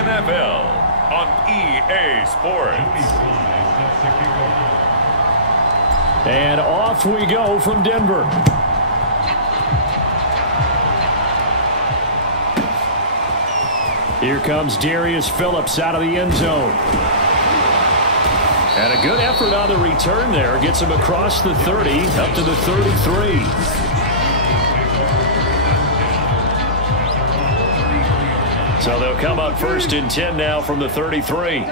NFL on EA Sports. And off we go from Denver. Here comes Darius Phillips out of the end zone. And a good effort on the return there. Gets him across the 30, up to the 33. So they'll come up 1st and 10 now from the 33.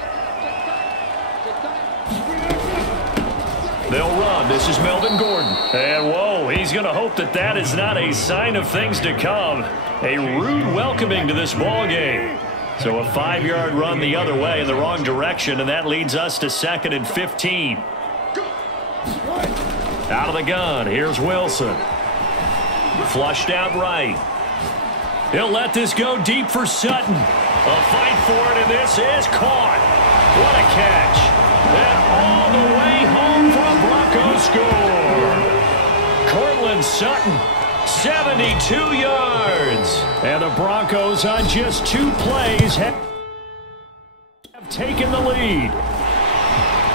They'll run. This is Melvin Gordon. And, whoa, he's going to hope that that is not a sign of things to come. A rude welcoming to this ball game. So a 5-yard run the other way in the wrong direction, and that leads us to 2nd and 15. Out of the gun, here's Wilson. Flushed out right. He'll let this go deep for Sutton. A fight for it, and this is caught. What a catch. And all the way home for a Broncos score. Cortland Sutton, 72 yards. And the Broncos on just 2 plays have taken the lead.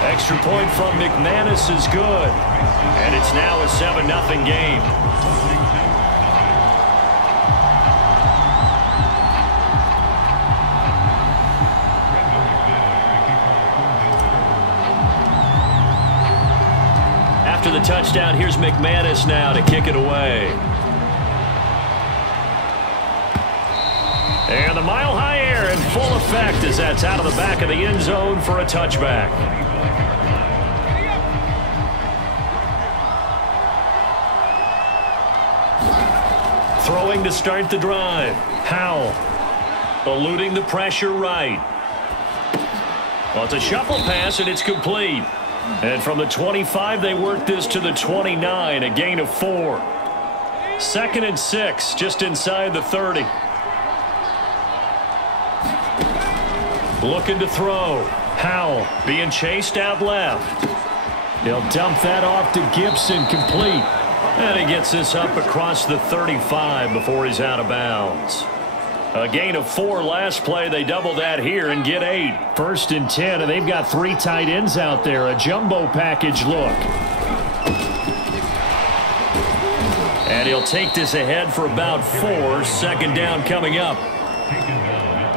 Extra point from McManus is good. And it's now a 7-0 game. After the touchdown, here's McManus now to kick it away. And the mile-high air in full effect as that's out of the back of the end zone for a touchback. Throwing to start the drive. Howell eluding the pressure right. Well, it's a shuffle pass, and it's complete. And from the 25, they work this to the 29, a gain of 4. 2nd and 6, just inside the 30. Looking to throw. Howell being chased out left. He'll dump that off to Gibson, complete. And he gets this up across the 35 before he's out of bounds. A gain of 4 last play. They double that here and get 8. 1st and 10, and they've got 3 tight ends out there. A jumbo package look. And he'll take this ahead for about 4. 2nd down coming up.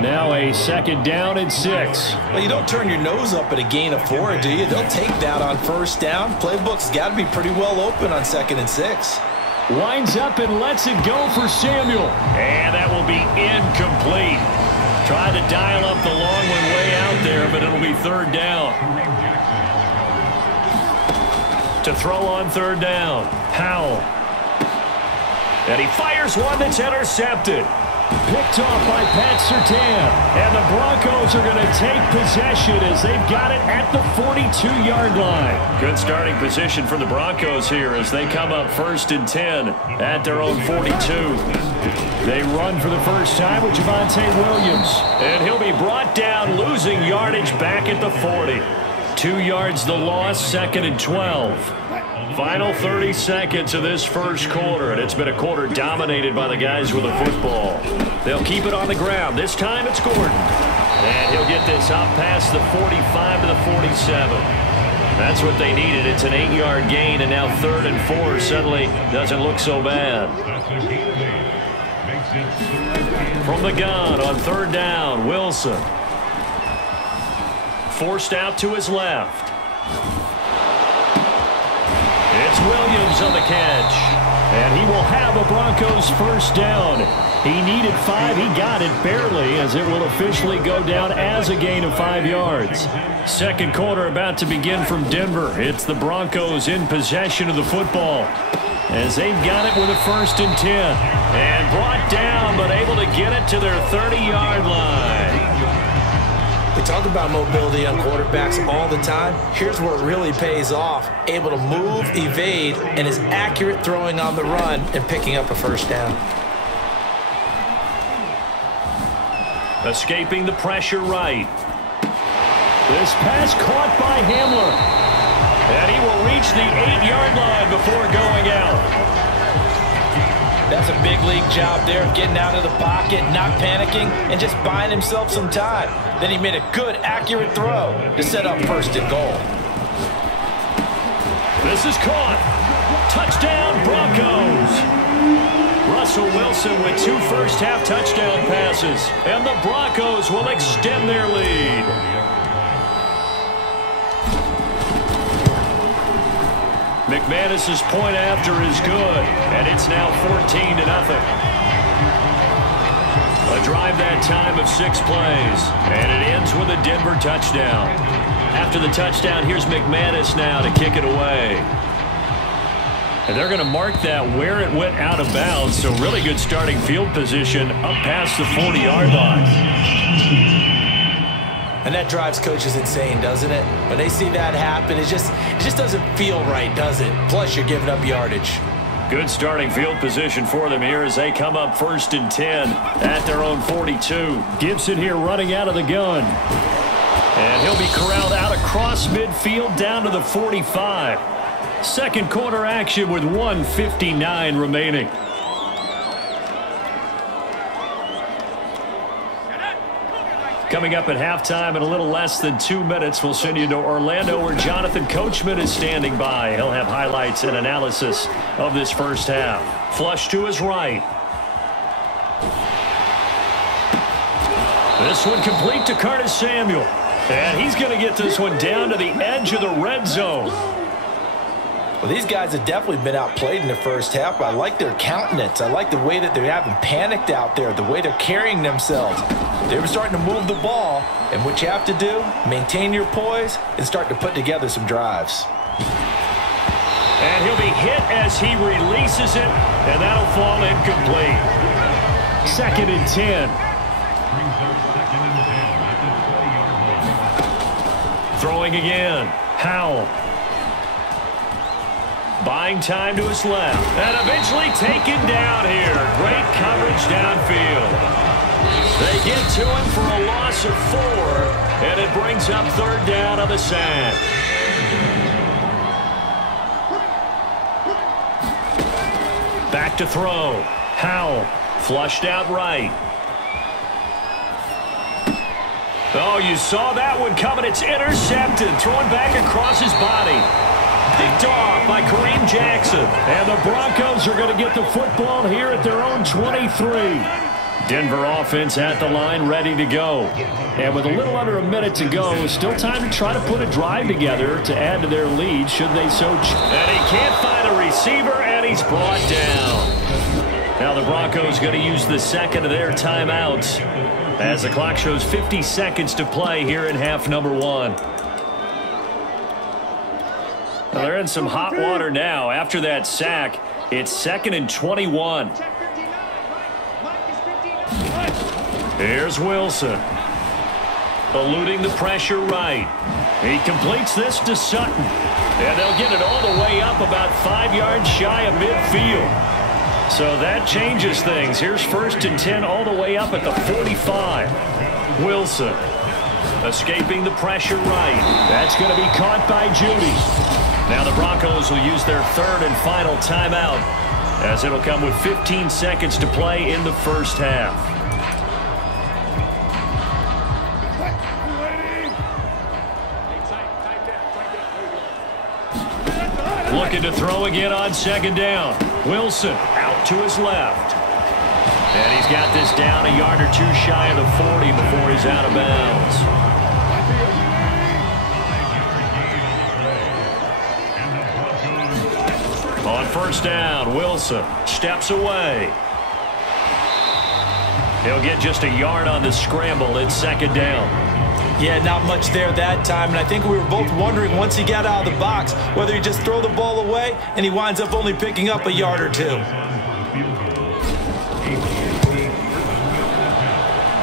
Now a 2nd down and 6. Well, you don't turn your nose up at a gain of 4, do you? They'll take that on 1st down. Playbook's got to be pretty well open on 2nd and 6. Winds up and lets it go for Samuel. And that will be incomplete. Tried to dial up the long one way out there, but it'll be 3rd down. To throw on 3rd down, Howell. And he fires one that's intercepted. Picked off by Pat Surtain. And the Broncos are going to take possession as they've got it at the 42-yard line. Good starting position for the Broncos here as they come up 1st and 10 at their own 42. They run for the first time with Javonte Williams. And he'll be brought down, losing yardage back at the 40. 2 yards the loss, 2nd and 12. Final 30 seconds of this first quarter, and it's been a quarter dominated by the guys with the football. They'll keep it on the ground. This time it's Gordon. And he'll get this up past the 45 to the 47. That's what they needed. It's an 8-yard gain, and now 3rd and 4 suddenly doesn't look so bad. From the gun on 3rd down, Wilson. Forced out to his left. It's Williams on the catch. And he will have a Broncos 1st down. He needed 5. He got it barely as it will officially go down as a gain of 5 yards. 2nd quarter about to begin from Denver. It's the Broncos in possession of the football as they've got it with a 1st and 10. And brought down, but able to get it to their 30-yard line. We talk about mobility on quarterbacks all the time. Here's where it really pays off. Able to move, evade, and is accurate throwing on the run and picking up a 1st down. Escaping the pressure right. This pass caught by Hamler. And he will reach the 8-yard line before going out. That's a big league job there of getting out of the pocket, not panicking, and just buying himself some time. Then he made a good, accurate throw to set up first and goal. This is caught. Touchdown, Broncos. Russell Wilson with 2 first-half touchdown passes, and the Broncos will extend their lead. McManus's point after is good, and it's now 14-0. A drive that time of 6 plays, and it ends with a Denver touchdown. After the touchdown, here's McManus now to kick it away. And they're going to mark that where it went out of bounds, so really good starting field position up past the 40-yard line. And that drives coaches insane, doesn't it? When they see that happen, it just doesn't feel right, does it? Plus, you're giving up yardage. Good starting field position for them here as they come up 1st and 10 at their own 42. Gibson here running out of the gun. And he'll be corralled out across midfield down to the 45. Second quarter action with 1:59 remaining. Coming up at halftime in a little less than 2 minutes, we'll send you to Orlando where Jonathan Coachman is standing by. He'll have highlights and analysis of this first half. Flush to his right. This one complete to Curtis Samuel. And he's going to get this one down to the edge of the red zone. Well, these guys have definitely been outplayed in the first half, but I like their countenance. I like the way that they haven't panicked out there, the way they're carrying themselves. They were starting to move the ball, and what you have to do, maintain your poise and start to put together some drives. And he'll be hit as he releases it, and that'll fall incomplete. 2nd and 10. Throwing again. Howell. Buying time to his left. And eventually taken down here. Great coverage downfield. They get to him for a loss of 4. And it brings up 3rd down on the sack. Back to throw. Howell. Flushed out right. Oh, you saw that one coming. It's intercepted. Thrown back across his body. Picked off by Kareem Jackson. And the Broncos are going to get the football here at their own 23. Denver offense at the line, ready to go. And with a little under a minute to go, still time to try to put a drive together to add to their lead should they so choose. And he can't find a receiver, and he's brought down. Now the Broncos going to use the second of their timeouts as the clock shows 50 seconds to play here in half number 1. Well, they're in some hot water now. After that sack, it's 2nd and 21. Here's Wilson. Eluding the pressure right. He completes this to Sutton. And they'll get it all the way up about 5 yards shy of midfield. So that changes things. Here's 1st and 10 all the way up at the 45. Wilson escaping the pressure right. That's going to be caught by Judy. Now the Broncos will use their 3rd and final timeout as it'll come with 15 seconds to play in the first half. Looking to throw again on 2nd down. Wilson out to his left. And he's got this down a yard or 2 shy of the 40 before he's out of bounds. On 1st down, Wilson steps away. He'll get just a yard on the scramble. It's 2nd down. Yeah, not much there that time, and I think we were both wondering once he got out of the box whether he just throw the ball away and he winds up only picking up a yard or 2.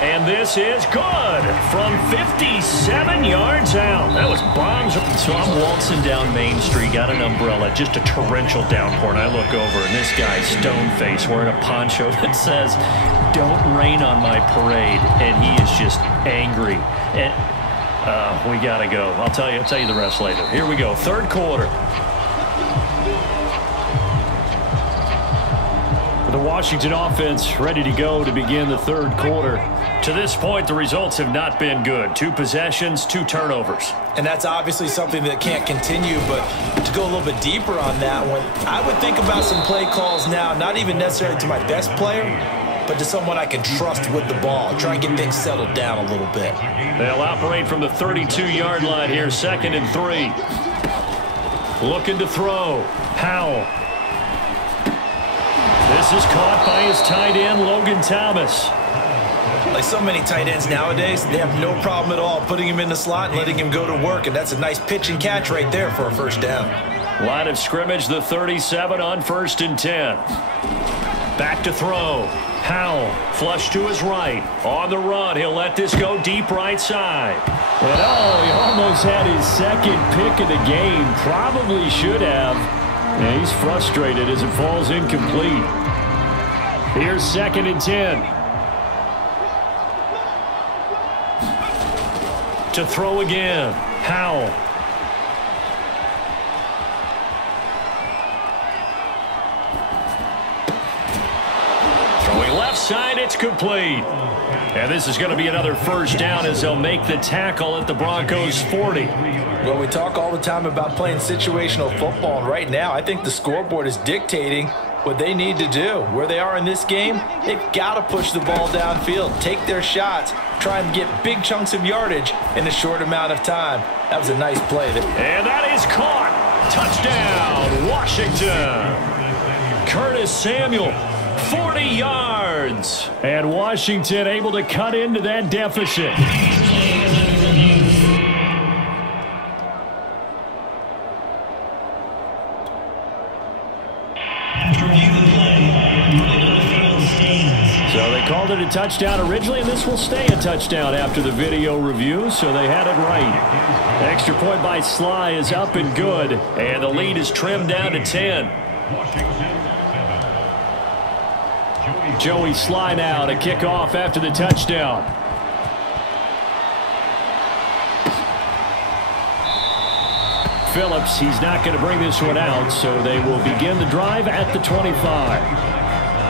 And this is good from 57 yards out. That was bombs. So I'm waltzing down Main Street, got an umbrella, just a torrential downpour, and I look over, and this guy's stone-faced wearing a poncho that says, "Don't rain on my parade," and he is just angry. And we got to go. I'll tell you the rest later. Here we go, 3rd quarter. The Washington offense ready to go to begin the third quarter. To this point, the results have not been good. 2 possessions, 2 turnovers. And that's obviously something that can't continue, but to go a little bit deeper on that one, I would think about some play calls now, not even necessarily to my best player, but to someone I can trust with the ball. Try and get things settled down a little bit. They'll operate from the 32-yard line here, 2nd and 3. Looking to throw. Howell. This is caught by his tight end, Logan Thomas. Like so many tight ends nowadays, they have no problem at all putting him in the slot and letting him go to work, and that's a nice pitch and catch right there for a first down. Line of scrimmage, the 37 on 1st and 10. Back to throw. Howell, flush to his right. On the run, he'll let this go deep right side. And he almost had his 2nd pick of the game. Probably should have. And he's frustrated as it falls incomplete. Here's 2nd and 10. To throw again. Howell. Throwing left side, it's complete. And this is going to be another first down as they'll make the tackle at the Broncos 40. Well, we talk all the time about playing situational football, and right now I think the scoreboard is dictating what they need to do. Where they are in this game, they've got to push the ball downfield, take their shots, try and get big chunks of yardage in a short amount of time. That was a nice play. And that is caught. Touchdown, Washington. Curtis Samuel, 40 yards. And Washington able to cut into that deficit. So they called it a touchdown originally, and this will stay a touchdown after the video review, so they had it right. The extra point by Sly is up and good, and the lead is trimmed down to 10. Joey Sly now to kick off after the touchdown. Phillips, he's not going to bring this one out, so they will begin the drive at the 25.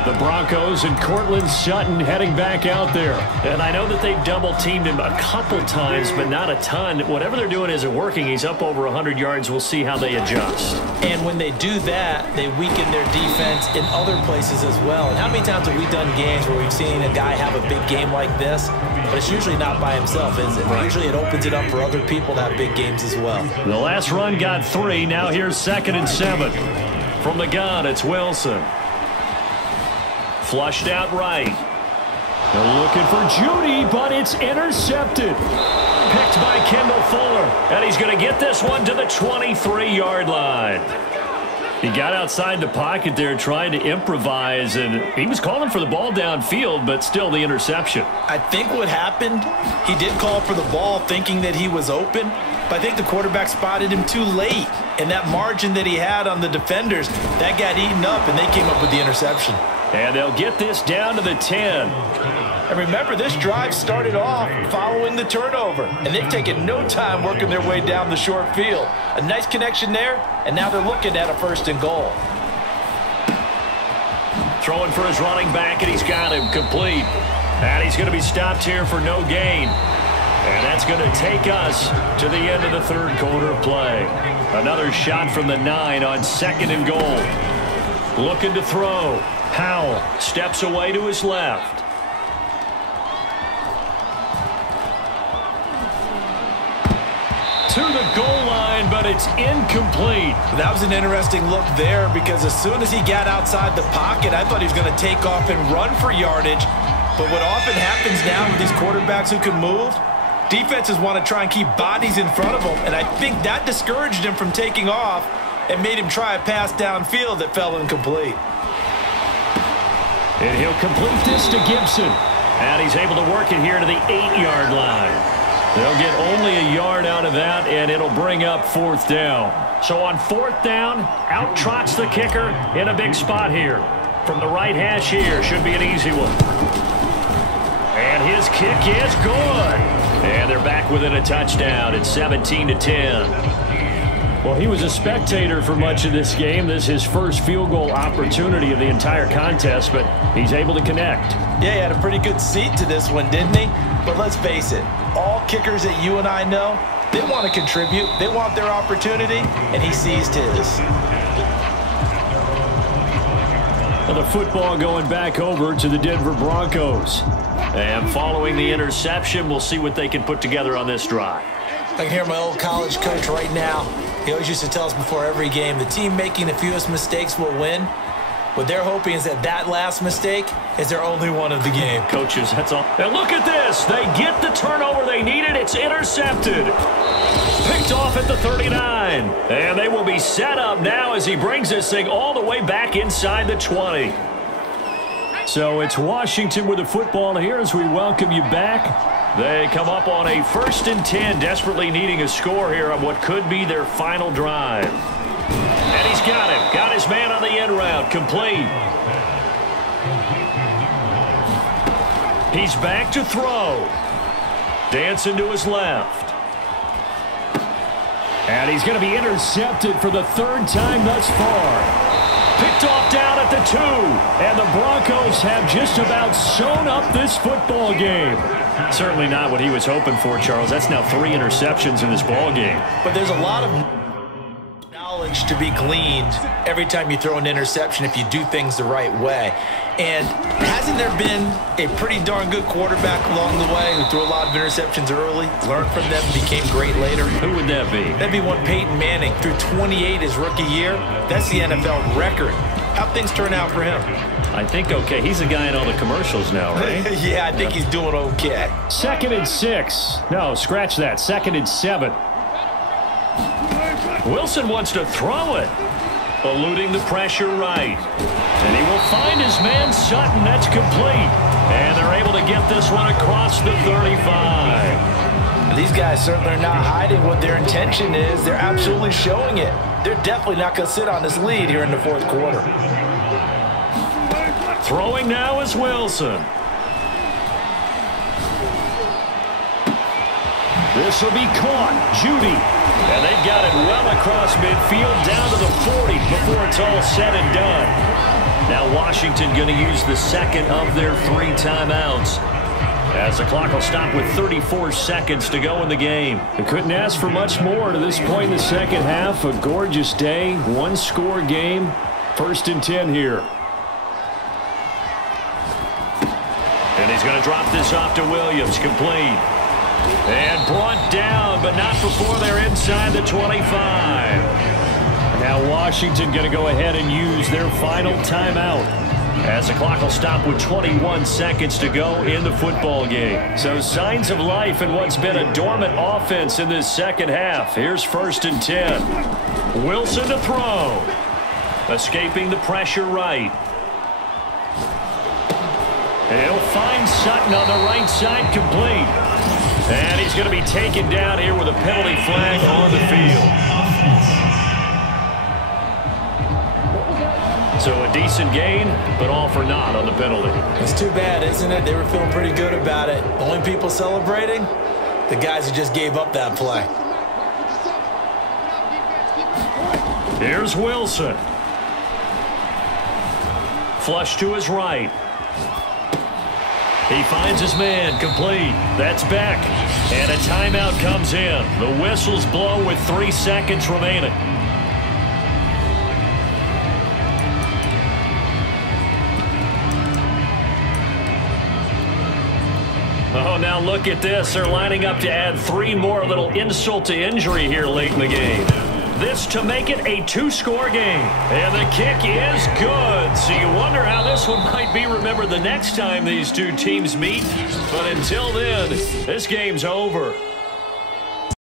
The Broncos and Cortland Sutton heading back out there. And I know that they've double-teamed him a couple times, but not a ton. Whatever they're doing isn't working. He's up over 100 yards. We'll see how they adjust. And when they do that, they weaken their defense in other places as well. And how many times have we done games where we've seen a guy have a big game like this, but it's usually not by himself, is it? Right. Usually it opens it up for other people to have big games as well. The last run got 3. Now here's 2nd and 7. From the gun, it's Wilson. Flushed out right. They're looking for Judy, but it's intercepted. Picked by Kendall Fuller. And he's going to get this one to the 23-yard line. He got outside the pocket there trying to improvise, and he was calling for the ball downfield, but still the interception. I think what happened, he did call for the ball thinking that he was open, but I think the quarterback spotted him too late. And that margin that he had on the defenders, that got eaten up, and they came up with the interception. And they'll get this down to the 10. And remember, this drive started off following the turnover, and they've taken no time working their way down the short field. A nice connection there, and now they're looking at a 1st and goal. Throwing for his running back, and he's got him complete. And he's going to be stopped here for no gain. And that's going to take us to the end of the third quarter of play. Another shot from the 9 on 2nd and goal. Looking to throw. Howell steps away to his left. To the goal line, but it's incomplete. That was an interesting look there, because as soon as he got outside the pocket, I thought he was going to take off and run for yardage. But what often happens now with these quarterbacks who can move, defenses want to try and keep bodies in front of them, and I think that discouraged him from taking off and made him try a pass downfield that fell incomplete. And he'll complete this to Gibson. And he's able to work it here to the 8-yard line. They'll get only a yard out of that, and it'll bring up 4th down. So on 4th down, out trots the kicker in a big spot here. From the right hash here, should be an easy one. And his kick is good. And they're back within a touchdown. It's 17-10. Well, he was a spectator for much of this game. This is his first field goal opportunity of the entire contest, but he's able to connect. Yeah, he had a pretty good seat to this one, didn't he? But let's face it, all kickers that you and I know, they want to contribute. They want their opportunity, and he seized his. And the football going back over to the Denver Broncos. And following the interception, we'll see what they can put together on this drive. I can hear my old college coach right now. He always used to tell us before every game, the team making the fewest mistakes will win. What they're hoping is that last mistake is their only one of the game. Coaches, that's all. And look at this. They get the turnover they needed. It's intercepted. Picked off at the 39. And they will be set up now as he brings this thing all the way back inside the 20. So it's Washington with the football here as we welcome you back. They come up on a 1st and 10, desperately needing a score here on what could be their final drive. And he's got him. Got his man on the end route. Complete. He's back to throw. Dancing to his left. And he's going to be intercepted for the 3rd time thus far. Picked off down at the 2. And the Broncos have just about sewn up this football game. Certainly not what he was hoping for, Charles. That's now 3 interceptions in this ball game. But there's a lot of knowledge to be gleaned every time you throw an interception if you do things the right way. And hasn't there been a pretty darn good quarterback along the way who threw a lot of interceptions early, learned from them, became great later? Who would that be? That'd be one Peyton Manning, threw 28 his rookie year. That's the NFL record. How'd things turn out for him? I think okay. He's a guy in all the commercials now, right? Yeah, I think he's doing okay. 2nd and 6. No, scratch that. 2nd and 7. Wilson wants to throw it. Eluding the pressure right. And he will find his man Sutton. That's complete. And they're able to get this one across the 35. These guys certainly are not hiding what their intention is. They're absolutely showing it. They're definitely not going to sit on this lead here in the 4th quarter. Throwing now is Wilson. This will be caught. Judy. And they've got it well across midfield down to the 40 before it's all said and done. Now Washington going to use the 2nd of their 3 timeouts, as the clock will stop with 34 seconds to go in the game. They couldn't ask for much more to this point in the 2nd half. A gorgeous day, 1-score game. 1st and 10 here. And he's going to drop this off to Williams. Complete. And brought down, but not before they're inside the 25. Now Washington going to go ahead and use their final timeout, as the clock will stop with 21 seconds to go in the football game. So signs of life in what's been a dormant offense in this 2nd half. Here's 1st and 10. Wilson to throw. Escaping the pressure right. He'll find Sutton on the right side, complete. And he's going to be taken down here with a penalty flag on the field. So a decent gain, but all for naught on the penalty. It's too bad, isn't it? They were feeling pretty good about it. Only people celebrating? The guys who just gave up that play. Here's Wilson. Flush to his right. He finds his man, complete. That's Beck. And a timeout comes in. The whistles blow with 3 seconds remaining. Oh, now look at this. They're lining up to add 3 more, little insult to injury here late in the game. This to make it a 2-score game. And the kick is good. So you wonder how this one might be remembered the next time these two teams meet. But until then, this game's over.